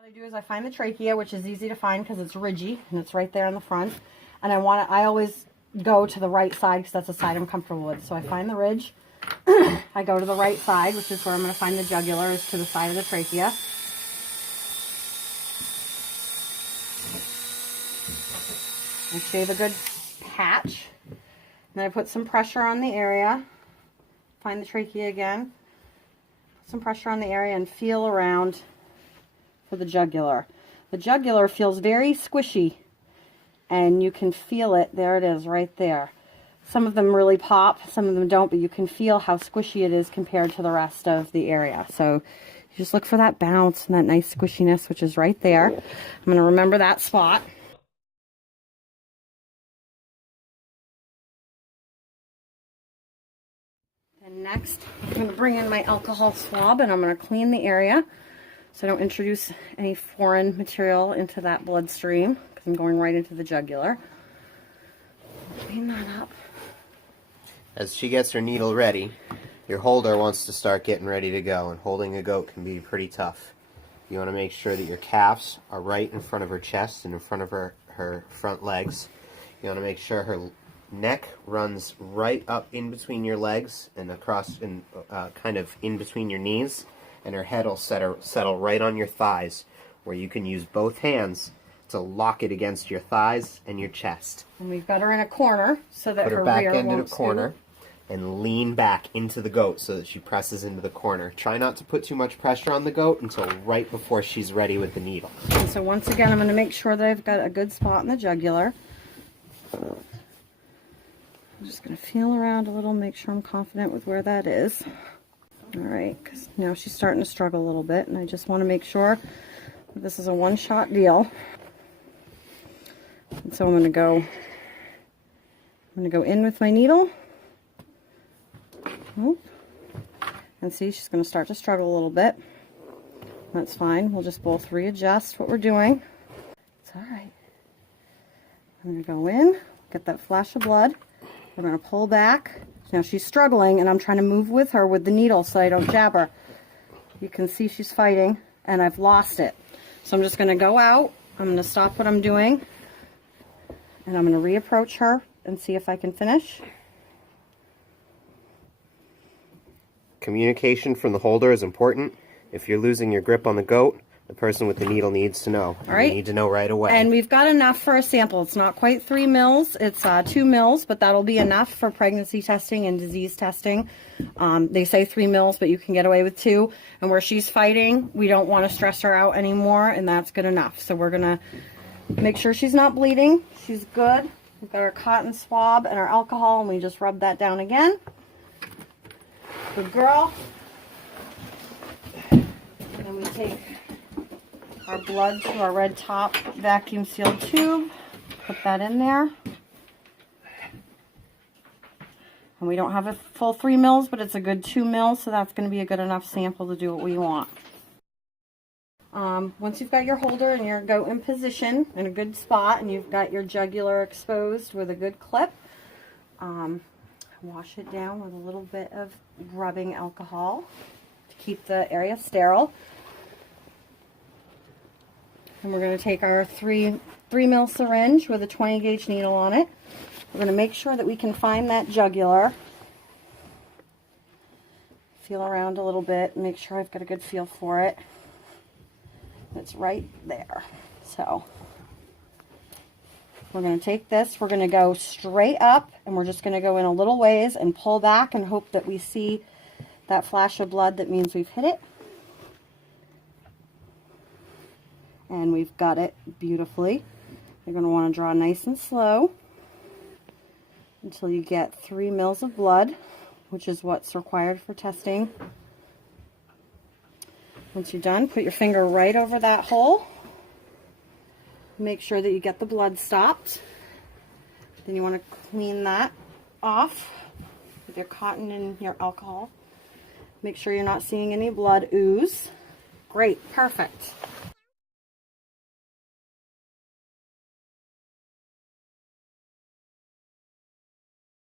What I do is I find the trachea, which is easy to find because it's ridgy and it's right there in the front. And I always go to the right side because that's the side I'm comfortable with. So I find the ridge. I go to the right side, which is where I'm going to find the jugular, is to the side of the trachea. I shave a good patch. Then I put some pressure on the area. Find the trachea again. Put some pressure on the area and feel around for the jugular. The jugular feels very squishy, and you can feel it. There it is, right there. Some of them really pop, some of them don't, but you can feel how squishy it is compared to the rest of the area. So you just look for that bounce and that nice squishiness, which is right there. I'm going to remember that spot. And next, I'm going to bring in my alcohol swab and I'm going to clean the area so I don't introduce any foreign material into that bloodstream, because I'm going right into the jugular. Clean that up. As she gets her needle ready, your holder wants to start getting ready to go, and holding a goat can be pretty tough. You want to make sure that your calves are right in front of her chest and in front of her front legs. You want to make sure her neck runs right up in between your legs and across, and kind of in between your knees, and her head will settle right on your thighs, where you can use both hands to lock it against your thighs and your chest. And we've got her in a corner so that Put her her back rear end in a won't corner scoot. and lean back into the goat so that she presses into the corner. Try not to put too much pressure on the goat until right before she's ready with the needle. And so once again, I'm going to make sure that I've got a good spot in the jugular. I'm just going to feel around a little, make sure I'm confident with where that is. All right, because now she's starting to struggle a little bit, and I just want to make sure that this is a one-shot deal. And so I'm going to go in with my needle. And see, she's going to start to struggle a little bit. That's fine. We'll just both readjust what we're doing. It's all right. I'm going to go in, get that flash of blood. We're going to pull back. Now she's struggling, and I'm trying to move with her with the needle so I don't jab her. You can see she's fighting, and I've lost it. So I'm just going to go out. I'm going to stop what I'm doing, and I'm going to reapproach her and see if I can finish. Communication from the holder is important. If you're losing your grip on the goat, the person with the needle needs to know. All right. You need to know right away. And we've got enough for a sample. It's not quite 3 mils. It's 2 mils, but that'll be enough for pregnancy testing and disease testing. They say 3 mils, but you can get away with 2. And where she's fighting, we don't want to stress her out anymore, and that's good enough. So we're going to make sure she's not bleeding. She's good. We've got our cotton swab and our alcohol, and we just rub that down again. Good girl. And then we take our blood to our red top vacuum sealed tube. Put that in there. And we don't have a full 3 mils, but it's a good 2 mils, so that's going to be a good enough sample to do what we want. Once you've got your holder and your goat in position in a good spot, and you've got your jugular exposed with a good clip, wash it down with a little bit of rubbing alcohol to keep the area sterile. And we're going to take our 3 mil syringe with a 20 gauge needle on it. We're going to make sure that we can find that jugular. Feel around a little bit, make sure I've got a good feel for it. It's right there. So we're going to take this, we're going to go straight up, and we're just going to go in a little ways and pull back and hope that we see that flash of blood. That means we've hit it. And we've got it beautifully. You're going to want to draw nice and slow until you get 3 mils of blood, which is what's required for testing. Once you're done, put your finger right over that hole. Make sure that you get the blood stopped. Then you want to clean that off with your cotton and your alcohol. Make sure you're not seeing any blood ooze. Great, perfect.